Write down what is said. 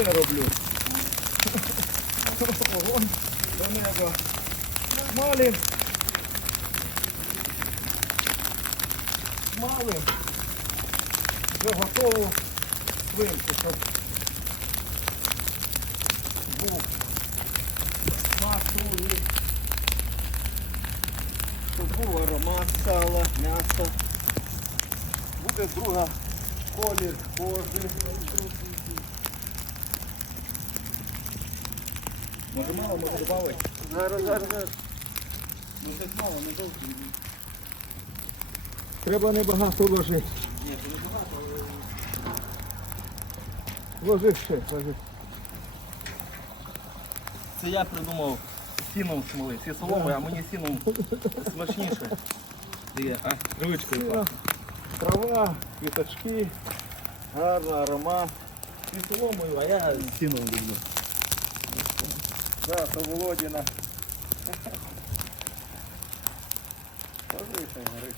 Я роблю. Вогонь до неба. Смалим. Смалим. Вже готову свинку, щоб був смак круги. Щоб був аромат сала, м'яса. Буде друга колір кожи. Може мало, може добавити? Зараз, зараз, зараз. Ну це мало, не довго. Треба небагато ложити. Ні, це небагато. Ложи ще, ложи. Це я придумав сіном смоли. Всі соломи, а мені сіном смачніше. Є, а, травичкою. Сіно, Трава, квіточки, гарний аромат. Всі соломою, а я сіном люблю. Да, то Володіна. Тоже горить.